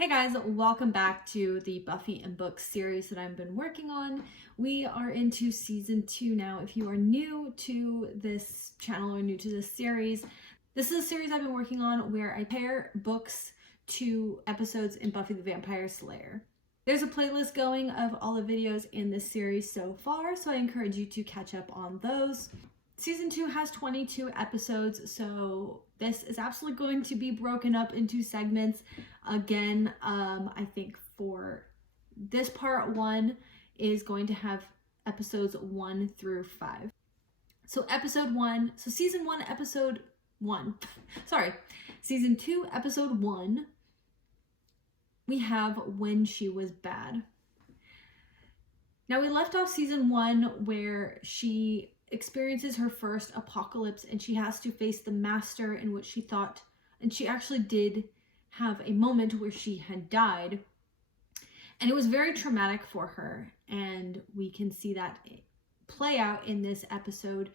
Hey guys, welcome back to the Buffy and Books series that I've been working on. We are into season 2 now. If you are new to this channel or new to this series, this is a series I've been working on where I pair books to episodes in Buffy the Vampire Slayer. There's a playlist going of all the videos in this series so far, so I encourage you to catch up on those. Season 2 has 22 episodes, so this is absolutely going to be broken up into segments. Again, I think for this part 1 is going to have episodes 1 through 5. So season 1, episode 1. Season 2, episode 1, we have When She Was Bad. Now, we left off season 1 where she experiences her first apocalypse and she has to face the master in which she thought, and she actually did have a moment where she had died, and it was very traumatic for her, and we can see that play out in this episode.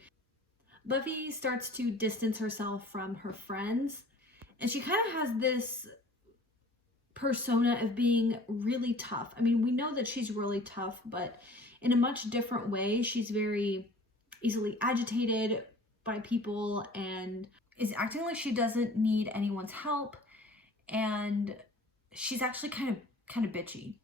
Buffy starts to distance herself from her friends, and she kind of has this persona of being really tough. I mean, we know that she's really tough, but in a much different way. She's very easily agitated by people and is acting like she doesn't need anyone's help, and she's actually kind of bitchy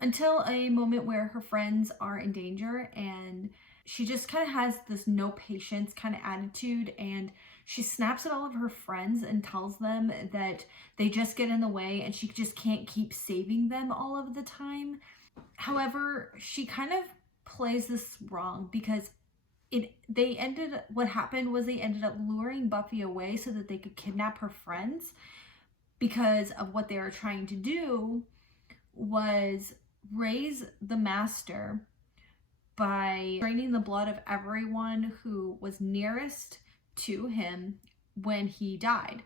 until a moment where her friends are in danger, and she just kind of has this no patience kind of attitude, and she snaps at all of her friends and tells them that they just get in the way and she just can't keep saving them all of the time. However, she kind of plays this wrong because what happened was they ended up luring Buffy away so that they could kidnap her friends, because of what they were trying to do was raise the master by draining the blood of everyone who was nearest to him when he died.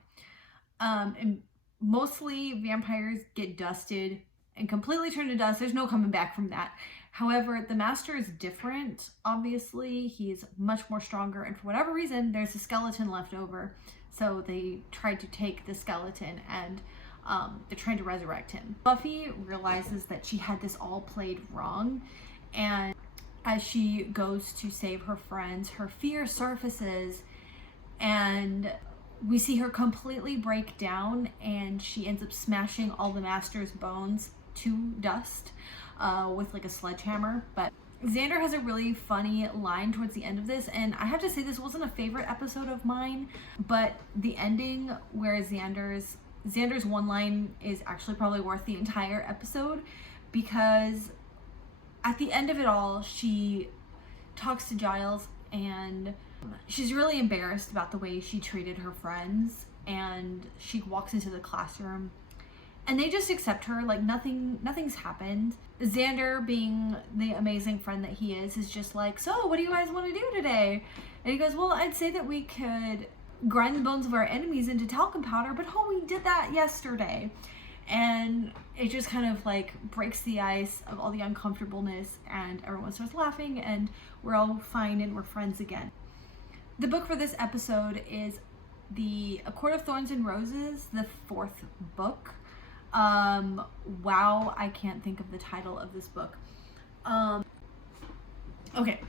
And mostly vampires get dusted and completely turned to dust. There's no coming back from that. However, the master is different. Obviously, he's much more stronger, and for whatever reason, there's a skeleton left over. So they tried to take the skeleton and they're trying to resurrect him. Buffy realizes that she had this all played wrong, and as she goes to save her friends, her fear surfaces and we see her completely break down, and she ends up smashing all the master's bones to dust with like a sledgehammer. But Xander has a really funny line towards the end of this, and I have to say this wasn't a favorite episode of mine, but the ending where Xander's one line is actually probably worth the entire episode, because at the end of it all, she talks to Giles and she's really embarrassed about the way she treated her friends, and she walks into the classroom and they just accept her like nothing's happened. Xander, being the amazing friend that he is just like, so what do you guys want to do today? And he goes, well, I'd say that we could grind the bones of our enemies into talcum powder, but we did that yesterday. And it just kind of like breaks the ice of all the uncomfortableness, and everyone starts laughing and we're all fine and we're friends again. The book for this episode is A Court of Thorns and Roses, the 4th book. Wow, I can't think of the title of this book. Okay,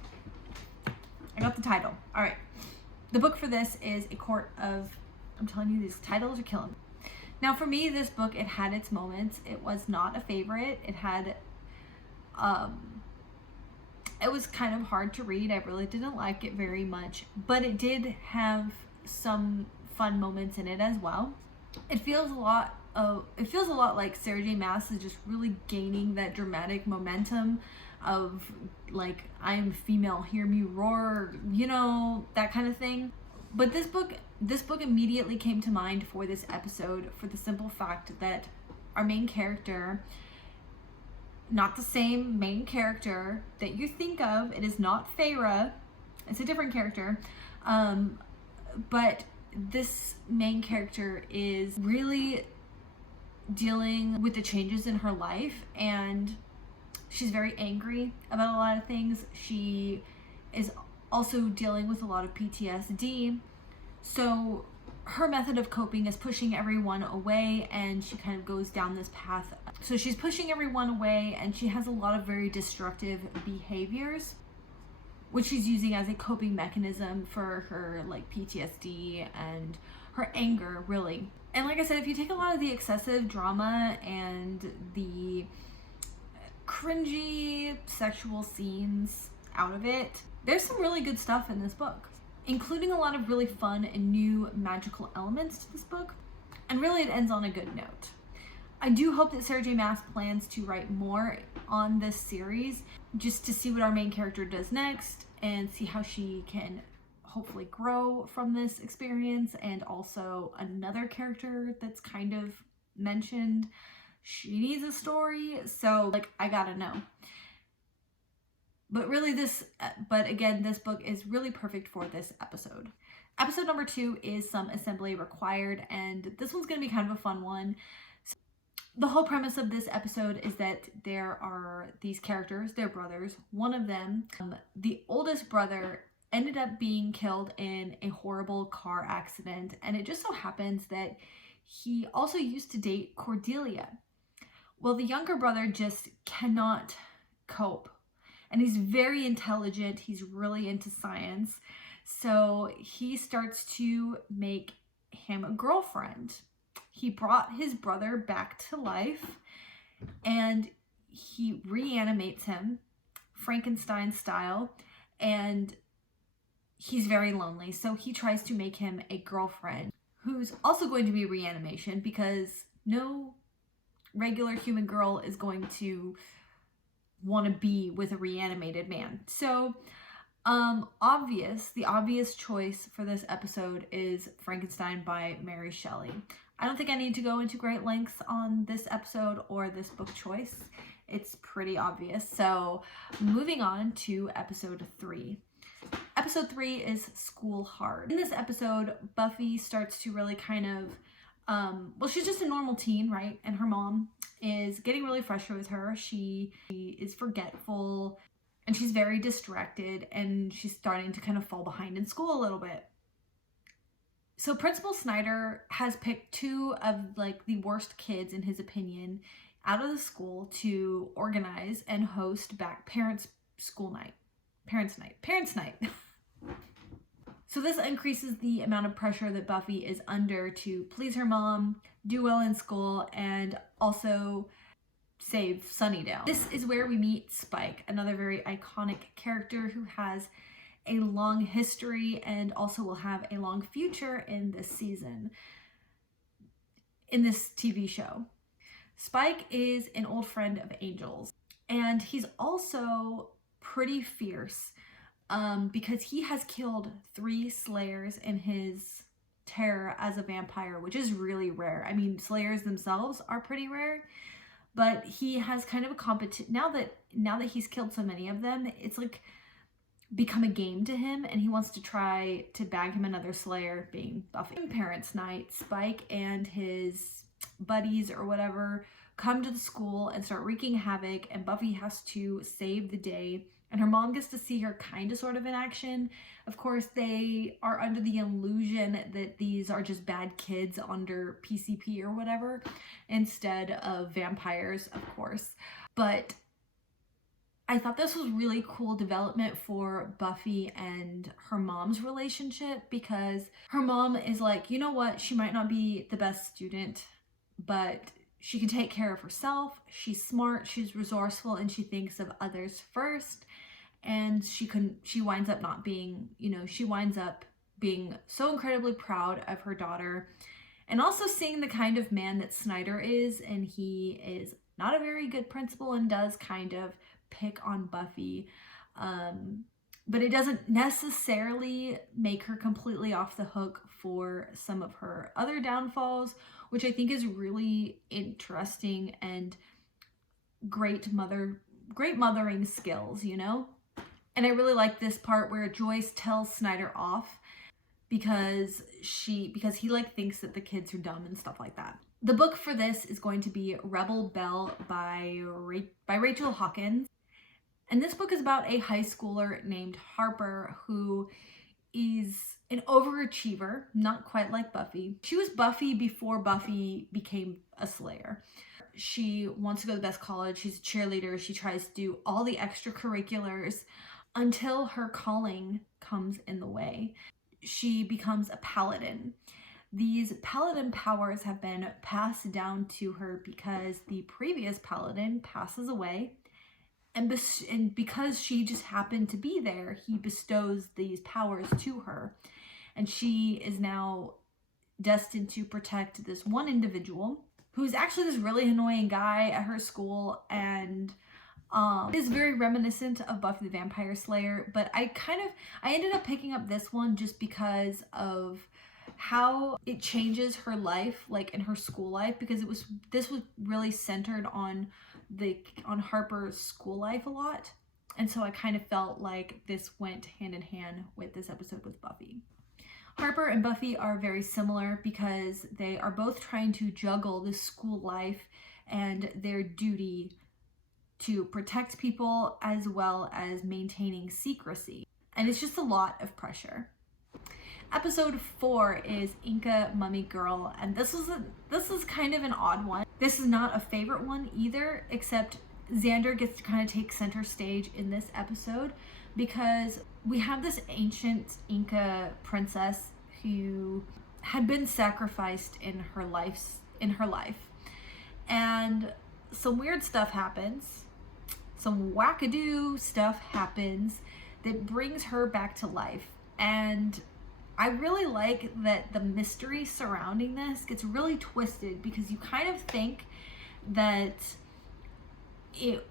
I got the title. All right, the book for this is I'm telling you, these titles are killing me. Now, for me, this book, it had its moments. It was not a favorite. It was kind of hard to read. I really didn't like it very much, but it did have some fun moments in it as well. It feels a lot like Sarah J. Maas is just really gaining that dramatic momentum of like, I am female, hear me roar, that kind of thing. But this book immediately came to mind for this episode, for the simple fact that our main character, not the same main character that you think of, it is not Feyre, it's a different character, but this main character is really dealing with the changes in her life, and she's very angry about a lot of things. She is also dealing with a lot of PTSD. So her method of coping is pushing everyone away, and she kind of goes down this path. So she's pushing everyone away, and she has a lot of very destructive behaviors, which she's using as a coping mechanism for her like PTSD and her anger, really. And like I said, if you take a lot of the excessive drama and the cringy sexual scenes out of it, there's some really good stuff in this book, including a lot of really fun and new magical elements to this book. And really, it ends on a good note. I do hope that Sarah J. Maas plans to write more on this series, just to see what our main character does next and see how she can hopefully grow from this experience. And also another character that's kind of mentioned, she needs a story, so like I gotta know. But really but again, this book is really perfect for this episode. Episode number 2 is Some Assembly Required, and this one's gonna be kind of a fun one. So the whole premise of this episode is that there are these characters, they're brothers. One of them, the oldest brother, ended up being killed in a horrible car accident, and it just so happens that he also used to date Cordelia. Well, the younger brother just cannot cope, and he's very intelligent, he's really into science, so he starts to make him a girlfriend. He brought his brother back to life, and he reanimates him Frankenstein style, and he's very lonely, so he tries to make him a girlfriend who's also going to be reanimation, because no regular human girl is going to want to be with a reanimated man. So the obvious choice for this episode is Frankenstein by Mary Shelley. I don't think I need to go into great lengths on this episode or this book choice. It's pretty obvious. So moving on to episode 3. Episode 3 is School Hard. In this episode, Buffy starts to really kind of, well, she's just a normal teen, right? And her mom is getting really frustrated with her. She is forgetful, and she's very distracted, and she's starting to kind of fall behind in school a little bit. So Principal Snyder has picked 2 of like the worst kids, in his opinion, out of the school to organize and host back Parents' night. So this increases the amount of pressure that Buffy is under to please her mom, do well in school, and also save Sunnydale. This is where we meet Spike, another very iconic character who has a long history and also will have a long future in this season, in this TV show. Spike is an old friend of Angel's, and he's also pretty fierce because he has killed 3 slayers in his terror as a vampire, which is really rare. I mean, slayers themselves are pretty rare, but he has kind of a competition now that he's killed so many of them. It's like become a game to him, and he wants to try to bag him another slayer, being Buffy. Parents' night, Spike and his buddies or whatever come to the school and start wreaking havoc, and Buffy has to save the day, and her mom gets to see her kind of sort of in action. Of course, they are under the illusion that these are just bad kids under PCP or whatever, instead of vampires, of course. But I thought this was really cool development for Buffy and her mom's relationship, because her mom is like, you know what, she might not be the best student, but she can take care of herself. She's smart, she's resourceful, and she thinks of others first. And she winds up not being, she winds up being so incredibly proud of her daughter, and also seeing the kind of man that Snyder is, and he is not a very good principal and does kind of pick on Buffy, but it doesn't necessarily make her completely off the hook for some of her other downfalls, which I think is really interesting and great mothering skills, And I really like this part where Joyce tells Snyder off because he thinks that the kids are dumb and stuff like that. The book for this is going to be Rebel Belle by Rachel Hawkins. And this book is about a high schooler named Harper who is an overachiever, not quite like Buffy. She was Buffy before Buffy became a Slayer. She wants to go to the best college. She's a cheerleader. She tries to do all the extracurriculars until her calling comes in the way. She becomes a paladin. These paladin powers have been passed down to her because the previous paladin passes away, and because she just happened to be there, he bestows these powers to her, and she is now destined to protect this one individual who's actually this really annoying guy at her school, and is very reminiscent of Buffy the Vampire Slayer. But I ended up picking up this one just because of how it changes her life, like in her school life, because this was really centered on Harper's school life a lot. And so I kind of felt like this went hand in hand with this episode with Buffy. Harper and Buffy are very similar because they are both trying to juggle this school life and their duty to protect people as well as maintaining secrecy. And it's just a lot of pressure. Episode 4 is Inca Mummy Girl, and this is kind of an odd one. This is not a favorite one either, except Xander gets to kind of take center stage in this episode because we have this ancient Inca princess who had been sacrificed in her life, and some weird stuff happens. Some wackadoo stuff happens that brings her back to life, and I really like that the mystery surrounding this gets really twisted because you kind of think that it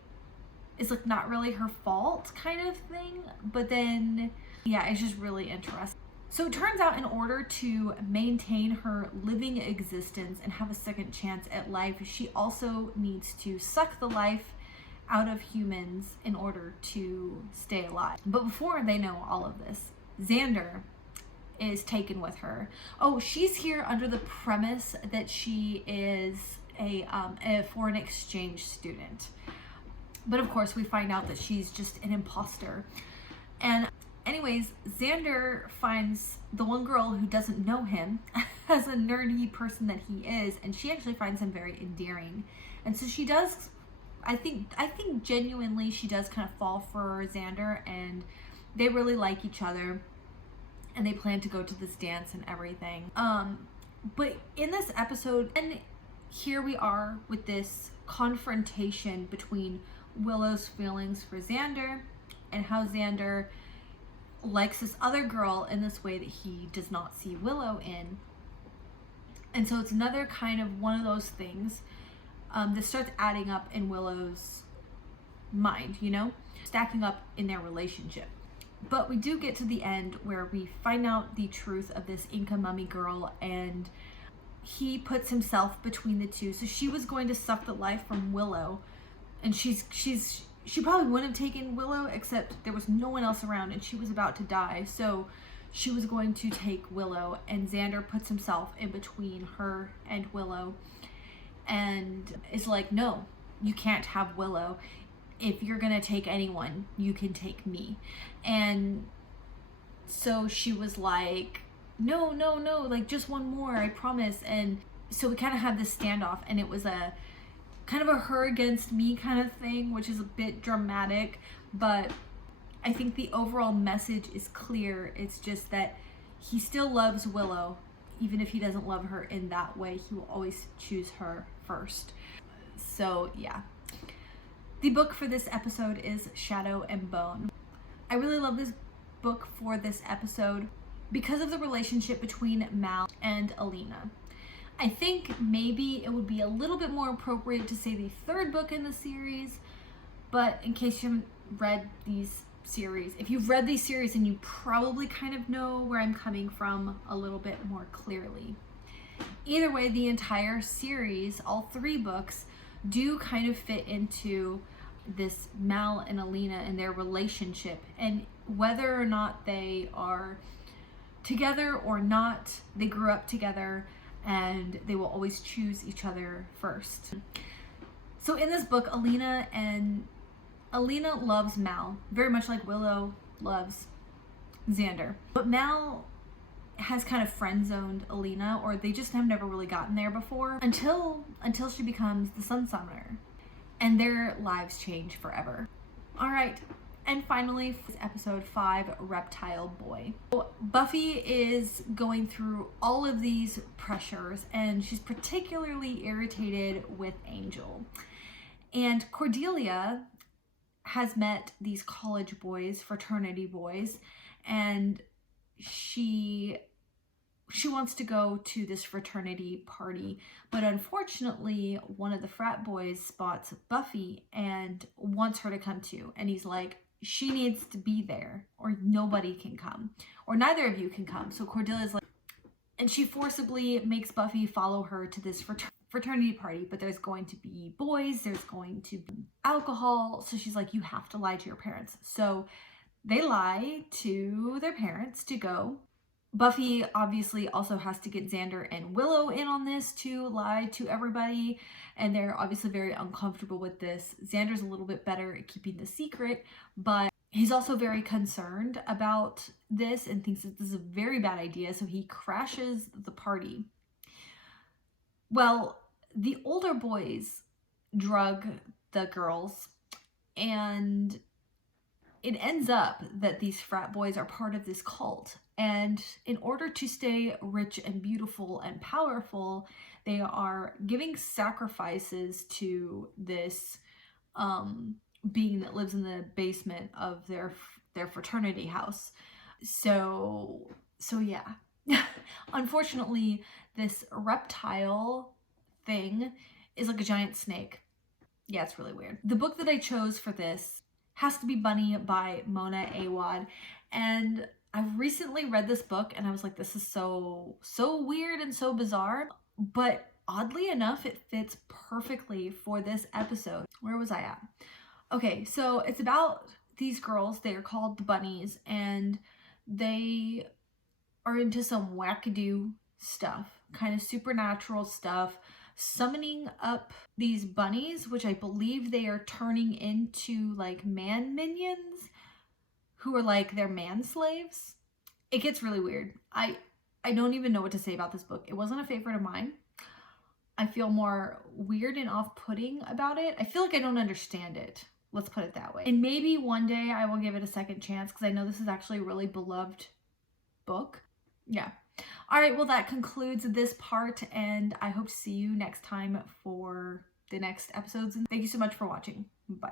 is like not really her fault kind of thing, but then yeah, it's just really interesting. So it turns out in order to maintain her living existence and have a second chance at life, she also needs to suck the life out of humans in order to stay alive. But before they know all of this, Xander is taken with her. Oh, she's here under the premise that she is a foreign exchange student. But of course we find out that she's just an imposter. And anyways, Xander finds the one girl who doesn't know him as a nerdy person that he is, and she actually finds him very endearing. And so she does, I think genuinely she does kind of fall for Xander, and they really like each other. And they plan to go to this dance and everything. But in this episode, and here we are with this confrontation between Willow's feelings for Xander and how Xander likes this other girl in this way that he does not see Willow in. And so it's another kind of one of those things that starts adding up in Willow's mind, stacking up in their relationship. But we do get to the end where we find out the truth of this Inca Mummy Girl, and he puts himself between the two. So she was going to suck the life from Willow, and she probably wouldn't have taken Willow, except there was no one else around and she was about to die. So she was going to take Willow, and Xander puts himself in between her and Willow and is like, no, you can't have Willow. If you're gonna take anyone, you can take me. And so she was like, no, like just one more, I promise. And so we kind of had this standoff, and it was a kind of a her against me kind of thing, which is a bit dramatic, but I think the overall message is clear. It's just that he still loves Willow, even if he doesn't love her in that way. He will always choose her first. So yeah. The book for this episode is Shadow and Bone. I really love this book for this episode because of the relationship between Mal and Alina. I think maybe it would be a little bit more appropriate to say the third book in the series, but in case you haven't read these series, if you've read these series, then you probably kind of know where I'm coming from a little bit more clearly. Either way, the entire series, all 3 books, do kind of fit into this Mal and Alina and their relationship, and whether or not they are together or not, they grew up together and they will always choose each other first. So in this book, Alina loves Mal very much like Willow loves Xander. But Mal has kind of friend-zoned Alina, or they just have never really gotten there before until she becomes the Sun Summoner, and their lives change forever. All right, and finally, episode 5, Reptile Boy. So Buffy is going through all of these pressures, and she's particularly irritated with Angel. And Cordelia has met these college boys, fraternity boys, and she wants to go to this fraternity party, but unfortunately one of the frat boys spots Buffy and wants her to come too, and he's like, she needs to be there or nobody can come, or neither of you can come. So Cordelia's like, and she forcibly makes Buffy follow her to this fraternity party, but there's going to be boys, there's going to be alcohol, so she's like, you have to lie to your parents. So they lie to their parents to go. Buffy obviously also has to get Xander and Willow in on this to lie to everybody, and they're obviously very uncomfortable with this. Xander's a little bit better at keeping the secret, but he's also very concerned about this and thinks that this is a very bad idea, so he crashes the party. Well, the older boys drug the girls, and it ends up that these frat boys are part of this cult. And in order to stay rich and beautiful and powerful, they are giving sacrifices to this being that lives in the basement of their fraternity house. So yeah. Unfortunately, this reptile thing is like a giant snake. Yeah, it's really weird. The book that I chose for this has to be Bunny by Mona Awad, and I've recently read this book and I was like, this is so weird and so bizarre, but oddly enough, it fits perfectly for this episode. Where was I at? Okay, so it's about these girls. They are called the Bunnies, and they are into some wackadoo stuff, kind of supernatural stuff, summoning up these bunnies, which I believe they are turning into like man minions who are like their man slaves. It gets really weird. I don't even know what to say about this book. It wasn't a favorite of mine. I feel more weird and off-putting about it. I feel like I don't understand it. Let's put it that way. And maybe one day I will give it a second chance, because I know this is actually a really beloved book. Yeah. All right, well, that concludes this part, and I hope to see you next time for the next episodes. And thank you so much for watching. Bye.